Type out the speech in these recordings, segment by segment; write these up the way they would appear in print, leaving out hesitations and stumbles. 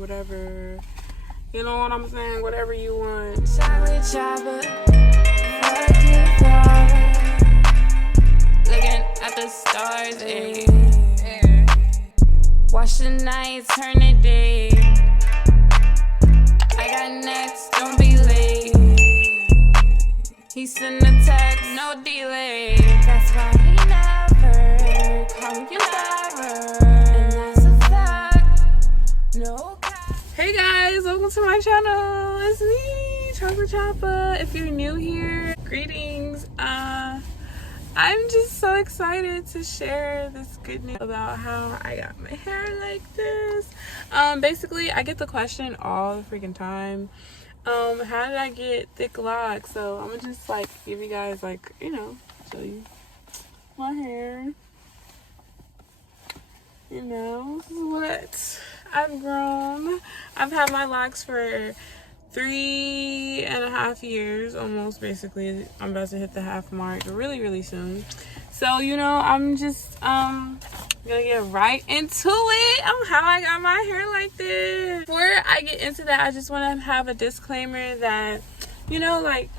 whatever. You know what I'm saying? Whatever you want. Chocolate Choppa, looking at the stars, ayy. Watch the night turn to day. I got next, don't be late. He sent a text, no delay. That's why he never called you ever. And that's a fact, no cap. Hey guys, welcome to my channel. It's me, Choppa. If you're new here, greetings. I'm just so excited to share this good news about how I got my hair like this. Basically, I get the question all the freaking time. How did I get thick locks? So I'm gonna just like give you guys like, you know, show you my hair. You know, this is what I've grown. I've had my locks for 3.5 years almost. Basically, I'm about to hit the half mark really soon. So, you know, I'm just gonna get right into it on how I got my hair like this. Before I get into that, I just want to have a disclaimer that, you know, like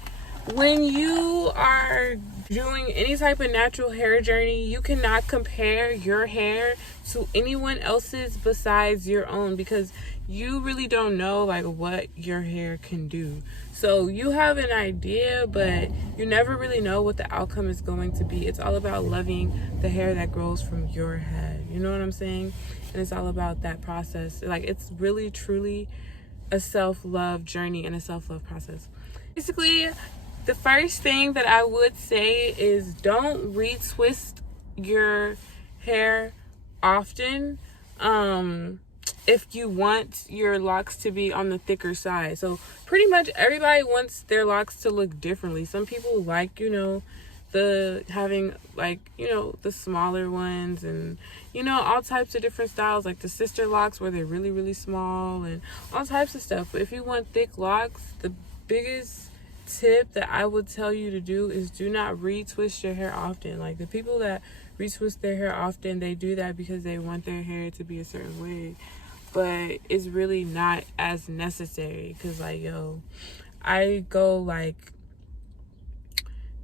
when you are doing any type of natural hair journey, you cannot compare your hair to anyone else's besides your own, because you really don't know like what your hair can do. So you have an idea, but you never really know what the outcome is going to be. It's all about loving the hair that grows from your head. You know what I'm saying? And it's all about that process. Like, it's really truly a self-love journey and a self-love process. Basically, the first thing that I would say is don't retwist your hair often if you want your locks to be on the thicker side. So pretty much everybody wants their locks to look differently. Some people like, you know, the having like, you know, the smaller ones, and you know, all types of different styles, like the sister locks where they're really small and all types of stuff. But if you want thick locks, the biggest tip that I would tell you to do is do not retwist your hair often. Like the people that retwist their hair often, they do that because they want their hair to be a certain way, but it's really not as necessary. Because like, yo, I go like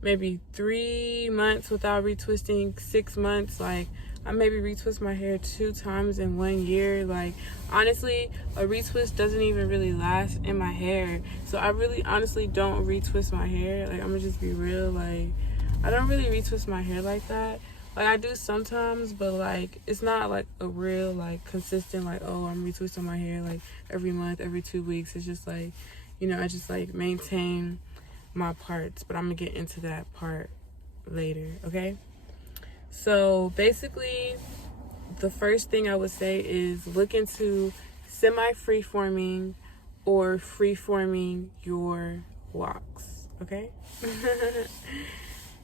maybe 3 months without retwisting, 6 months, like I maybe retwist my hair 2 times in 1 year. Like honestly, a retwist doesn't even really last in my hair. So I really honestly don't retwist my hair. Like I'm gonna just be real, like I don't really retwist my hair like that. Like I do sometimes, but like it's not like a real like consistent like, oh, I'm retwisting my hair like every month, every 2 weeks. It's just like, you know, I just like maintain my parts, but I'm gonna get into that part later, okay? So basically, the first thing I would say is look into semi-free-forming or free-forming your locks, okay?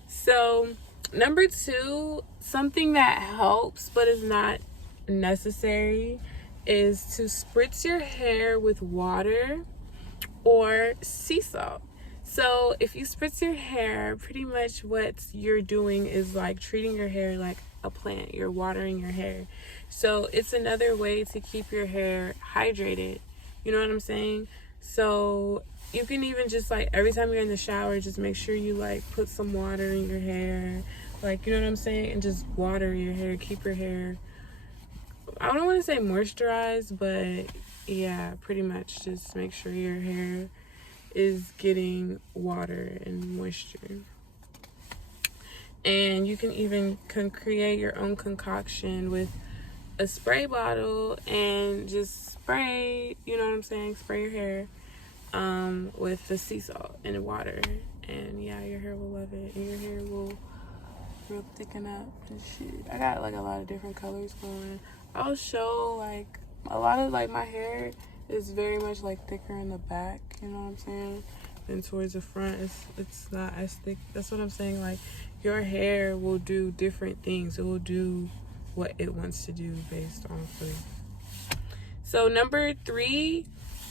So number 2, something that helps but is not necessary is to spritz your hair with water or sea salt. So if you spritz your hair, pretty much what you're doing is like treating your hair like a plant. You're watering your hair. So it's another way to keep your hair hydrated. You know what I'm saying? So you can even just like every time you're in the shower, just make sure you like put some water in your hair. Like, you know what I'm saying? And just water your hair. Keep your hair, I don't want to say moisturized, but yeah, pretty much just make sure your hair is getting water and moisture. And you can even create your own concoction with a spray bottle and just spray, you know what I'm saying, spray your hair with the sea salt and the water, and yeah, your hair will love it, and your hair will real thicken up and shit. I got like a lot of different colors going. I'll show like a lot of like my hair is very much like thicker in the back, you know what I'm saying, than towards the front. It's not as thick. That's what I'm saying. Like your hair will do different things. It will do what it wants to do based on food. So number 3,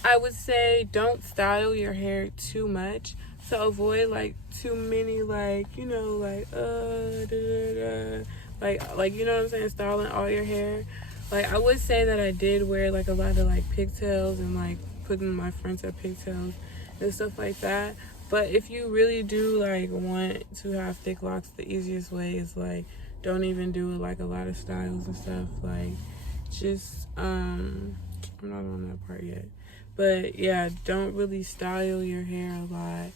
I would say don't style your hair too much. So avoid like too many like, you know, like like you know what I'm saying, styling all your hair. Like, I would say that I did wear like a lot of like pigtails and like putting my fronts at pigtails and stuff like that. But if you really do like want to have thick locks, the easiest way is like don't even do like a lot of styles and stuff. Like, just I'm not on that part yet, but yeah, don't really style your hair a lot.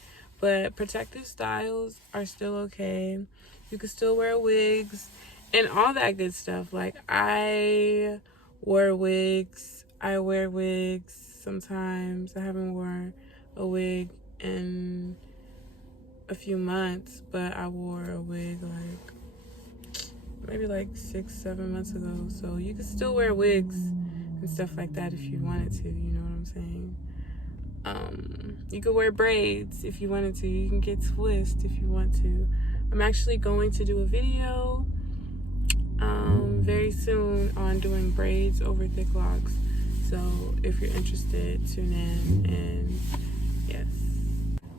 But protective styles are still okay. You can still wear wigs and all that good stuff. Like, I wear wigs. I wear wigs sometimes. I haven't worn a wig in a few months, but I wore a wig like maybe like 6-7 months ago. So you can still wear wigs and stuff like that if you wanted to, you know what I'm saying? You could wear braids if you wanted to. You can get twists if you want to. I'm actually going to do a video very soon on doing braids over thick locks. So if you're interested, tune in. And yes.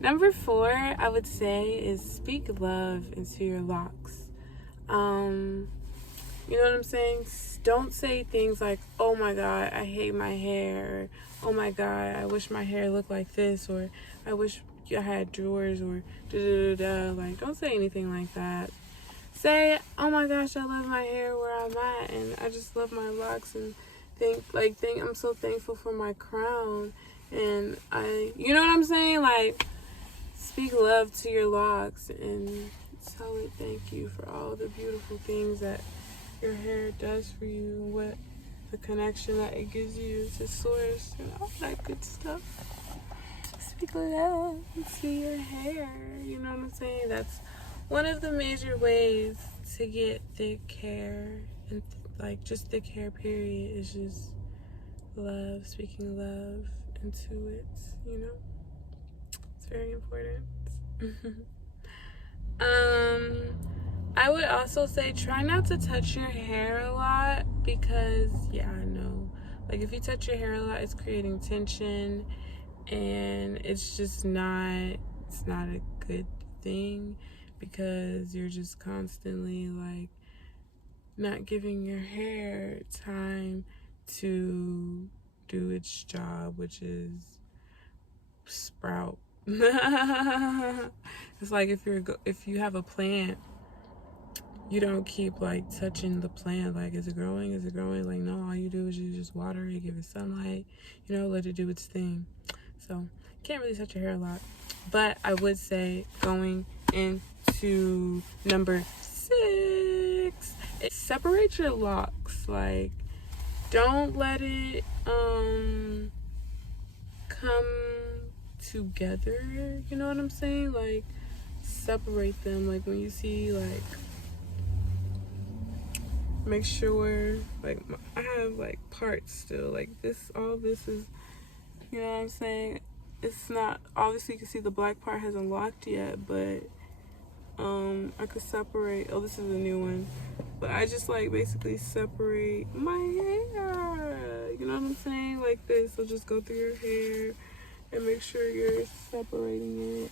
Number 4, I would say, is speak love into your locks. You know what I'm saying? Don't say things like, oh my God, I hate my hair. Or, oh my God, I wish my hair looked like this. Or I wish I had drawers. Or da-da-da-da. Like, don't say anything like that. Say, oh my gosh, I love my hair where I'm at. And I just love my locks. And think I'm so thankful for my crown. And you know what I'm saying? Like, speak love to your locks and tell it thank you for all the beautiful things that your hair does for you, what the connection that it gives you to source and all that good stuff. Speak love to your hair, you know what I'm saying? That's one of the major ways to get thick hair, and like just thick hair period, is just love, speaking love into it, you know? It's very important. I would also say try not to touch your hair a lot, because yeah, I know, like, if you touch your hair a lot, it's creating tension, and it's not a good thing, because you're just constantly like not giving your hair time to do its job, which is sprout. It's like if you have a plant, you don't keep like touching the plant, like, is it growing, like, no, all you do is you just water it, give it sunlight, you know, let it do its thing. So can't really touch your hair a lot. But I would say, going into number 6, separate your locks. Like, don't let it come together, you know what I'm saying? Like, separate them. Like, when you see, like, make sure, like, I have like parts still, like this, all this is, you know what I'm saying, it's not, obviously you can see the black part hasn't locked yet, but I could separate, oh, this is a new one, but I just like basically separate my hair, you know what I'm saying, like this. So just go through your hair and make sure you're separating it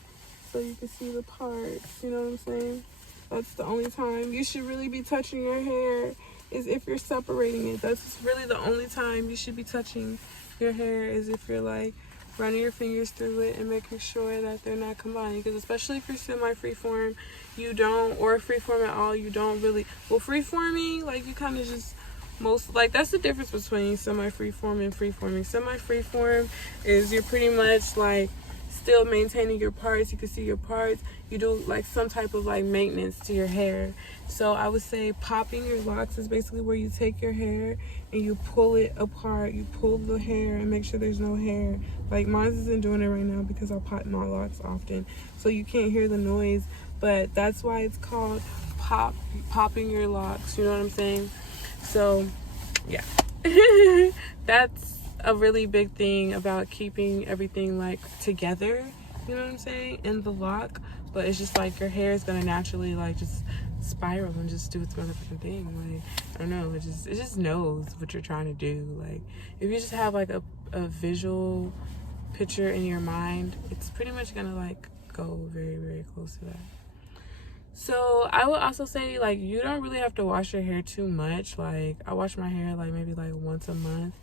so you can see the parts, you know what I'm saying. That's the only time you should really be touching your hair, is if you're separating it. That's really the only time you should be touching your hair, is if you're like running your fingers through it and making sure that they're not combining. Because especially if you're semi-freeform, you don't, or freeform at all, you don't really, well, freeforming, like, you kind of just, most, like, that's the difference between semi-freeform and freeforming. Semi-freeform is you're pretty much like still maintaining your parts, you can see your parts, you do like some type of like maintenance to your hair. So I would say popping your locks is basically where you take your hair and you pull it apart, you pull the hair and make sure there's no hair. Like, mine isn't doing it right now because I pop my locks often, so you can't hear the noise, but that's why it's called popping your locks, you know what I'm saying? So yeah. That's a really big thing about keeping everything like together, you know what I'm saying, in the lock. But it's just like your hair is gonna naturally like just spiral and just do its motherfucking thing. Like, I don't know, it just knows what you're trying to do. Like, if you just have like a visual picture in your mind, it's pretty much gonna like go very, very close to that. So I would also say, like, you don't really have to wash your hair too much. Like, I wash my hair like maybe like once a month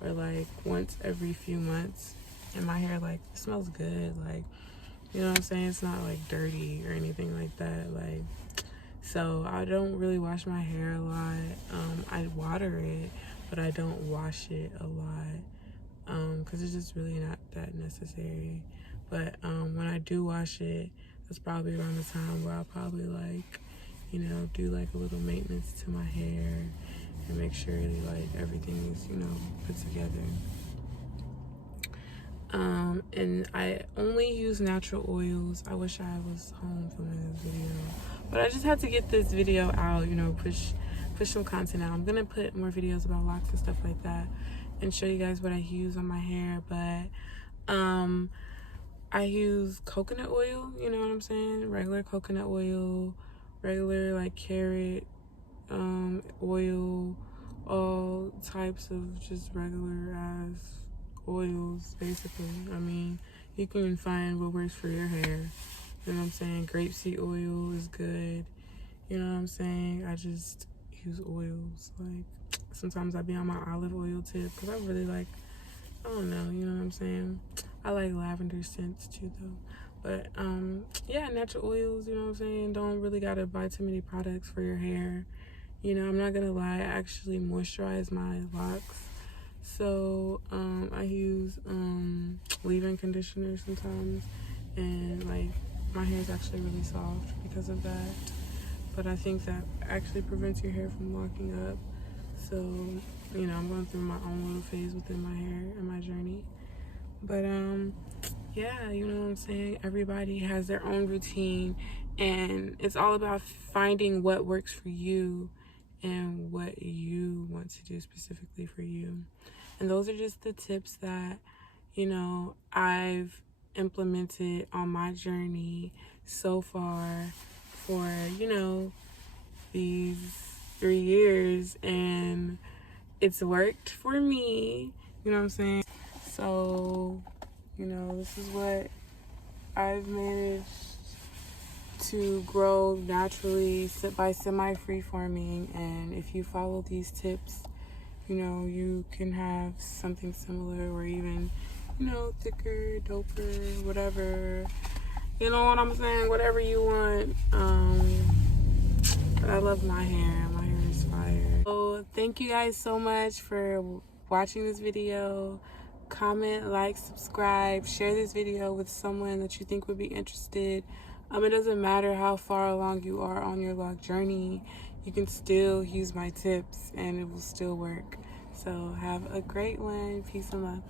or like once every few months, and my hair like smells good. Like, you know what I'm saying? It's not like dirty or anything like that. Like, so I don't really wash my hair a lot. I water it, but I don't wash it a lot because it's just really not that necessary. But when I do wash it, that's probably around the time where I'll probably like, you know, do like a little maintenance to my hair and make sure like everything is, you know, put together. And I only use natural oils. I wish I was home filming this video, but I just had to get this video out, you know, push some content out. I'm gonna put more videos about locks and stuff like that and show you guys what I use on my hair. But I use coconut oil, you know what I'm saying? Regular coconut oil, regular like carrot oil, all types of just regular ass oils, basically. I mean, you can find what works for your hair. You know what I'm saying? Grapeseed oil is good. You know what I'm saying? I just use oils. Like, sometimes I be on my olive oil tip because I really like, I don't know, you know what I'm saying? I like lavender scents too, though. But yeah, natural oils, you know what I'm saying? Don't really gotta buy too many products for your hair. You know, I'm not gonna lie, I actually moisturize my locks. So I use leave-in conditioner sometimes, and like my hair is actually really soft because of that. But I think that actually prevents your hair from locking up. So, you know, I'm going through my own little phase within my hair and my journey. But yeah, you know what I'm saying? Everybody has their own routine, and it's all about finding what works for you and what you want to do specifically for you. And those are just the tips that, you know, I've implemented on my journey so far for, you know, these 3 years, and it's worked for me, you know what I'm saying? So, you know, this is what I've managed to grow naturally by semi-free forming. And if you follow these tips, you know, you can have something similar, or even, you know, thicker, doper, whatever. You know what I'm saying? Whatever you want. But I love my hair. My hair is fire. So thank you guys so much for watching this video. Comment, like, subscribe, share this video with someone that you think would be interested. It doesn't matter how far along you are on your lock journey, you can still use my tips and it will still work. So have a great one. Peace and love.